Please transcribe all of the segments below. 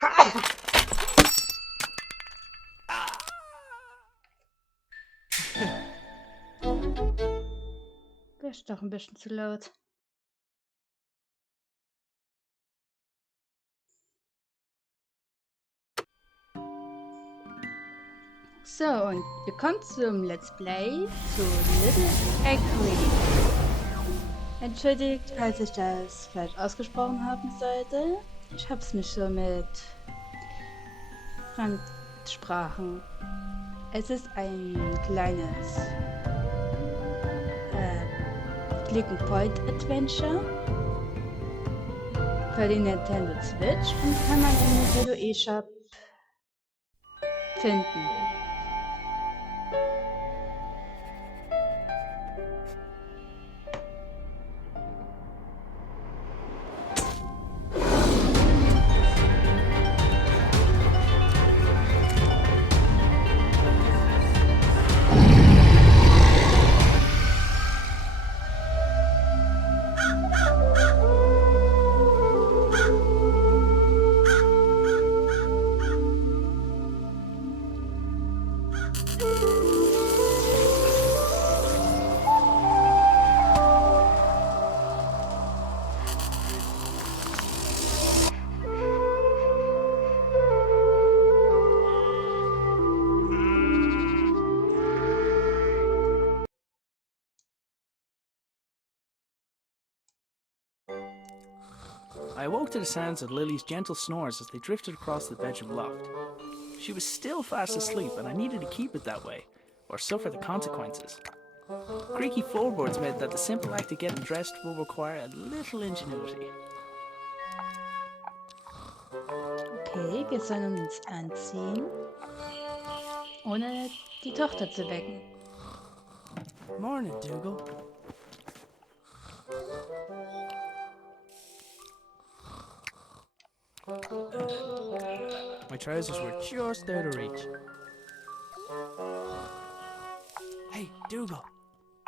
Das ist doch ein bisschen zu laut. So, und willkommen zum Let's Play zu Little Acre. Entschuldigt, falls ich das falsch ausgesprochen haben sollte. Ich hab's nicht so mit Fremdsprachen. Es ist ein kleines Click-and-Point-Adventure für die Nintendo Switch und kann man im Nintendo eShop finden. I awoke to the sounds of Lily's gentle snores as they drifted across the bedroom loft. She was still fast asleep, and I needed to keep it that way, or suffer the consequences. Creaky floorboards meant that the simple act of getting dressed will require a little ingenuity. Okay, wir sollen uns anziehen, ohne die Tochter zu wecken. Morning, Dougal. My trousers were just out of reach. Hey, Dougal,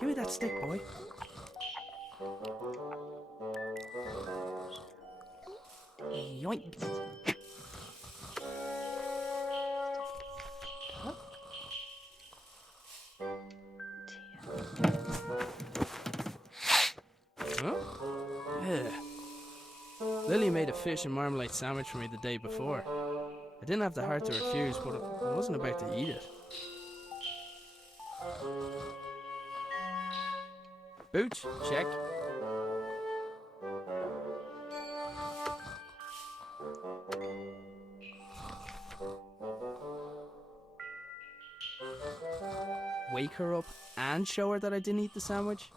give me that stick, boy. Yoink. Huh? Yeah. Lily made a fish and marmalade sandwich for me the day before. I didn't have the heart to refuse, but I wasn't about to eat it. Boots, check. Wake her up and show her that I didn't eat the sandwich?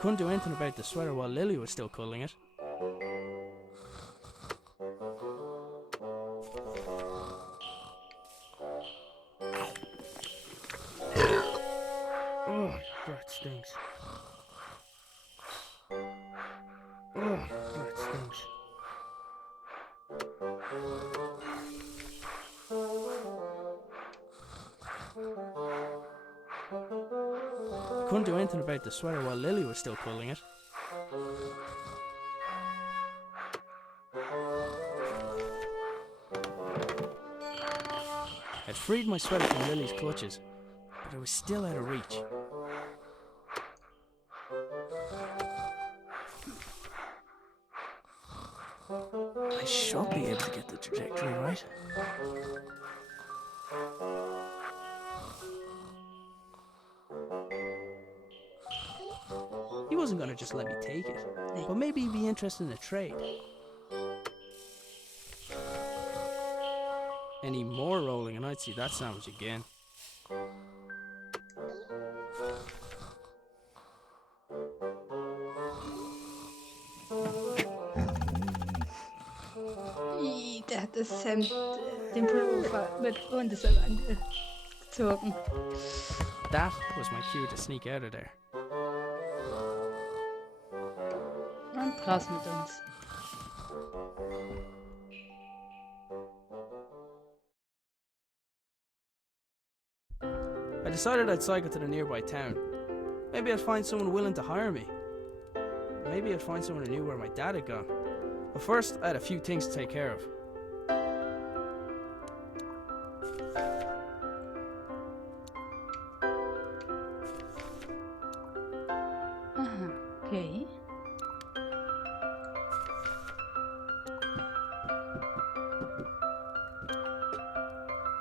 Couldn't do anything about the sweater while Lily was still cuddling it. Oh, that stinks. Oh, that stinks. Couldn't do anything about the sweater while Lily was still cuddling it. I'd freed my sweater from Lily's clutches, but it was still out of reach. I should be able to get the trajectory right. He wasn't going to just let me take it, but maybe he'd be interested in a trade. Any more rolling and I'd see that sandwich again. Der hat das Hemd, den Pullover mit Hundesoll angezogen. That was my cue to sneak out of there. Und raus mit uns. I decided I'd cycle to the nearby town. Maybe I'd find someone willing to hire me. maybe I'd find someone who knew where my dad had gone. But first, I had a few things to take care of. Aha, okay.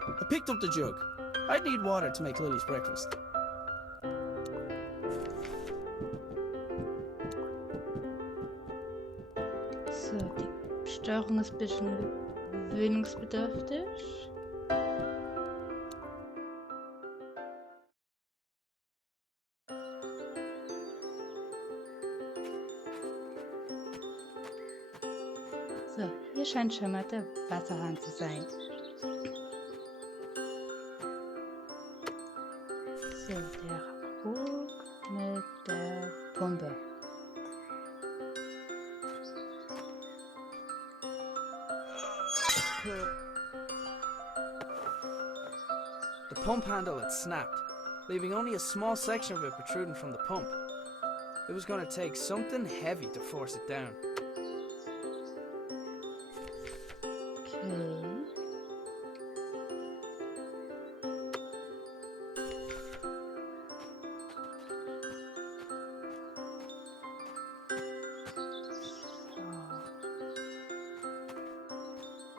I picked up the jug. I'd need water to make Lily's breakfast. So, die Steuerung ist ein bisschen gewöhnungsbedürftig. So, hier scheint schon mal der Wasserhahn zu sein. So, der Krug mit der Pumpe. The pump handle had snapped, leaving only a small section of it protruding from the pump. It was going to take something heavy to force it down. Okay.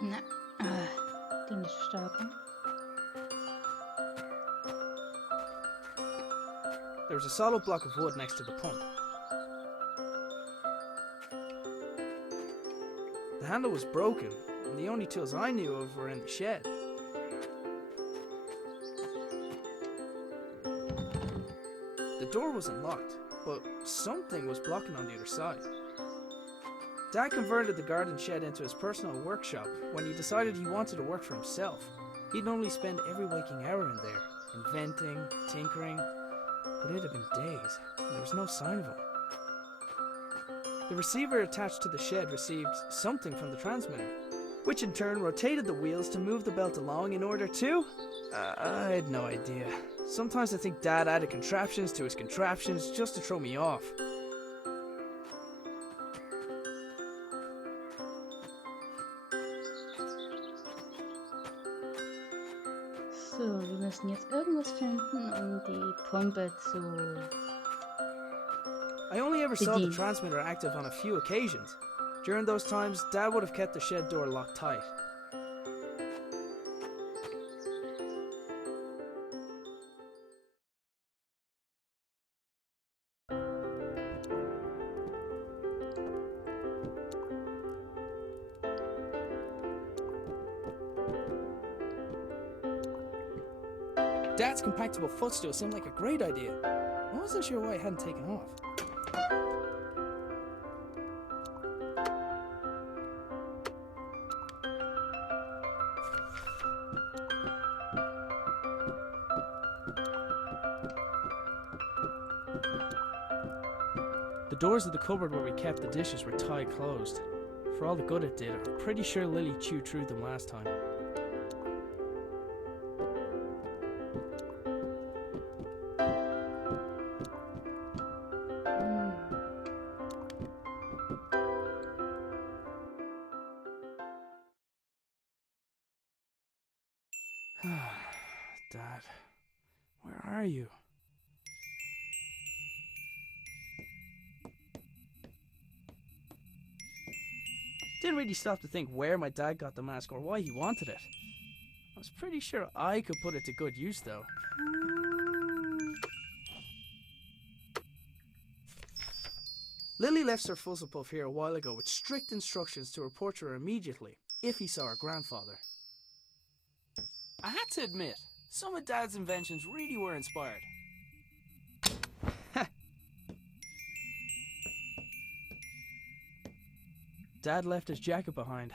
Na, die nicht stärken. There was a solid block of wood next to the pump. The handle was broken, and the only tools I knew of were in the shed. The door wasn't locked, but something was blocking on the other side. Dad converted the garden shed into his personal workshop when he decided he wanted to work for himself. He'd normally spend every waking hour in there, inventing, tinkering, but it had been days, and there was no sign of him. The receiver attached to the shed received something from the transmitter, which in turn rotated the wheels to move the belt along in order to... I had no idea. Sometimes I think Dad added contraptions to his contraptions just to throw me off. So, wir müssen jetzt irgendwas finden, um die Pumpe zu... I only ever saw the Bedienen. transmitter active on a few occasions. During those times, Dad would have kept the shed door locked tight. Dad's compactable footstool seemed like a great idea. I wasn't sure why it hadn't taken off. The doors of the cupboard where we kept the dishes were tied closed. For all the good it did, I'm pretty sure Lily chewed through them last time. Dad, where are you? Didn't really stop to think where my dad got the mask or why he wanted it. I was pretty sure I could put it to good use though. Lily left Sir Fuzzlepuff here a while ago with strict instructions to report to her immediately if he saw her grandfather. I had to admit, some of Dad's inventions really were inspired. Dad left his jacket behind.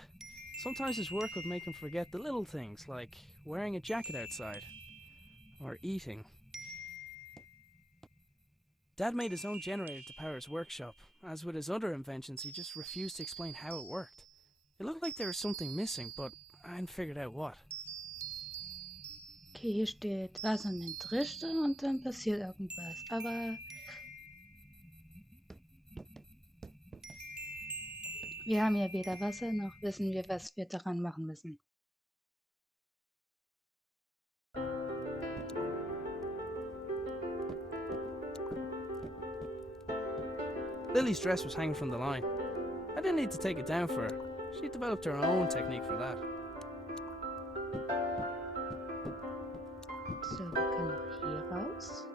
Sometimes his work would make him forget the little things, like wearing a jacket outside, or eating. Dad made his own generator to power his workshop. As with his other inventions, he just refused to explain how it worked. It looked like there was something missing, but I hadn't figured out what. Okay, hier steht Wasser in den Trichter und dann passiert irgendwas. Aber Wir haben ja weder Wasser noch wissen wir, was wir daran machen müssen. Lily's dress was hanging from the line. I didn't need to take it down for her. She developed her own technique for that. So, wir können auch hier raus.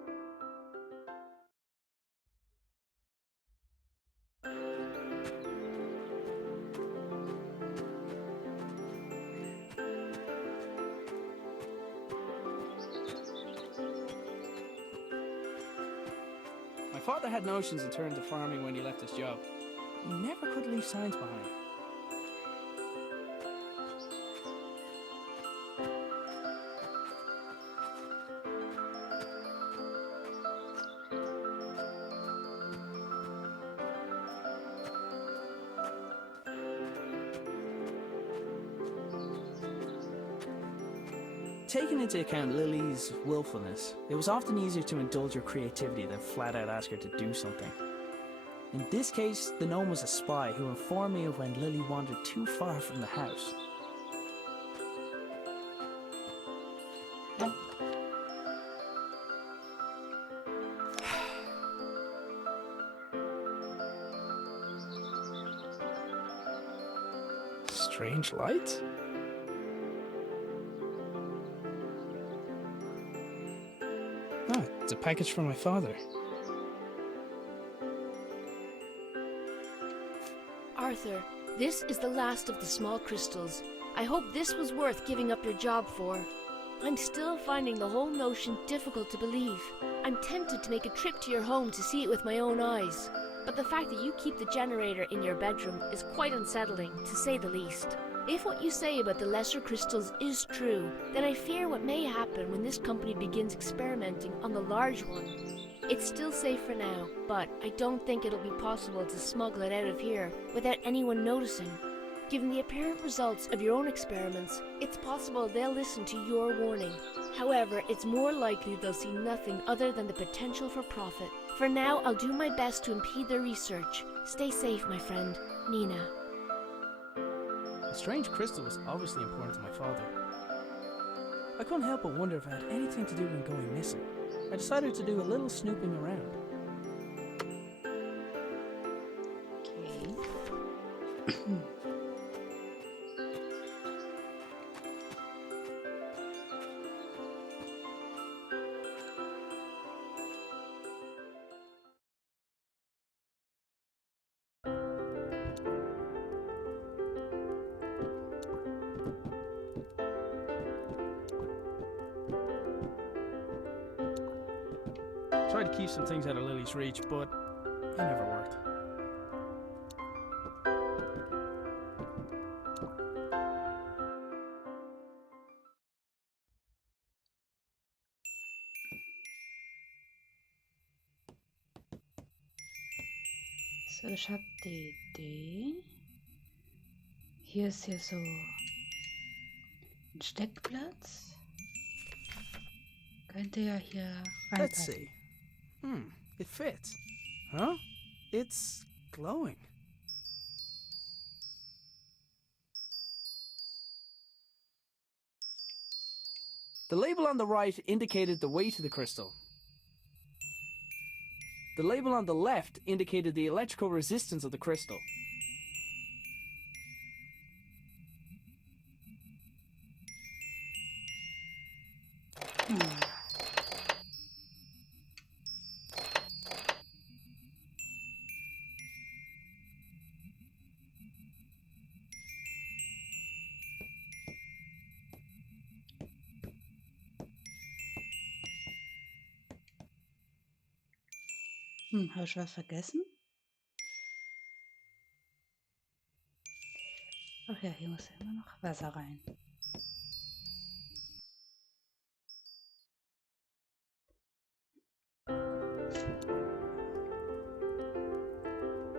My father had notions and turned to farming when he left his job. He never could leave signs behind. Taking into account Lily's willfulness, it was often easier to indulge her creativity than flat out ask her to do something. In this case, the gnome was a spy who informed me of when Lily wandered too far from the house. Strange lights? Ah, it's a package from my father. Arthur, this is the last of the small crystals. I hope this was worth giving up your job for. I'm still finding the whole notion difficult to believe. I'm tempted to make a trip to your home to see it with my own eyes. But the fact that you keep the generator in your bedroom is quite unsettling, to say the least. If what you say about the lesser crystals is true, then I fear what may happen when this company begins experimenting on the large one. It's still safe for now, but I don't think it'll be possible to smuggle it out of here without anyone noticing. Given the apparent results of your own experiments, it's possible they'll listen to your warning. However, it's more likely they'll see nothing other than the potential for profit. For now, I'll do my best to impede their research. Stay safe, my friend, Nina. The strange crystal was obviously important to my father. I couldn't help but wonder if it had anything to do with him going missing. I decided to do a little snooping around. Okay. Tried to keep some things out of Lily's reach, but it never worked. So, ich habe die Idee. Hier ist so ein Steckplatz. Könnte ja hier Let's reinpassen. see. It fits. Huh? It's glowing. The label on the right indicated the weight of the crystal. The label on the left indicated the electrical resistance of the crystal. Habe ich was vergessen? Ach ja, hier muss ja immer noch Wasser rein.